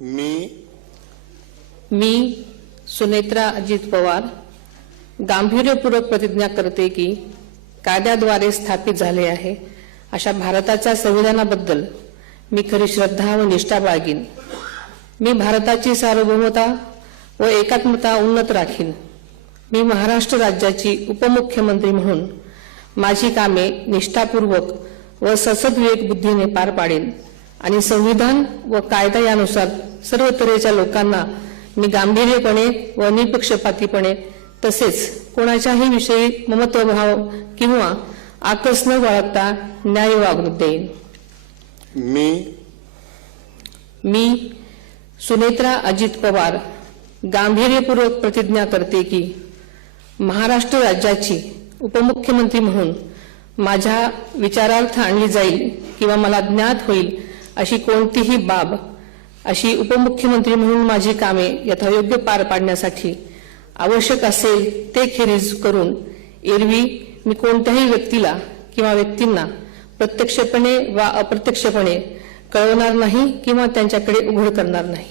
मी सुनेत्रा अजित पवार गांभीर्यपूर्वक प्रतिज्ञा करते की कायद्याद्वारे स्थापित झाले आहे अशा भारताच्या संविधानाबद्दल मी खरी श्रद्धा व निष्ठा बाळगीन। मी भारताची सार्वभौमता व एकात्मता उन्नत राखीन। मी महाराष्ट्र राज्याची उपमुख्यमंत्री म्हणून माझी कामे निष्ठापूर्वक व ससद्विवेक बुद्धीने पार पाडेन आणि संविधान व कायदा यानुसार सर्व तऱ्हेच्या लोकांना मी गांभीर्यपणे व निपक्षपातीपणे तसेच कोणाच्याही विषयी ममत्वभाव किंवा आकस न बाळगता न्याय वागणूक देईन। मी सुनेत्रा अजित पवार गांभीर्यपूर्वक प्रतिज्ञा करते की महाराष्ट्र राज्याची उपमुख्यमंत्री म्हणून माझ्या विचारार्थ आणली जाईल किंवा मला ज्ञात होईल अशी कोणतीही बाब अशी उपमुख्यमंत्री म्हणून माझी कामे यथायोग्य पार पाडण्यासाठी आवश्यक असेल ते खेरीज करून एरवी मी कोणत्याही व्यक्तीला किंवा व्यक्तींना प्रत्यक्षपणे वा अप्रत्यक्षपणे कळवणार नाही किंवा त्यांच्याकडे उघड करणार नाही।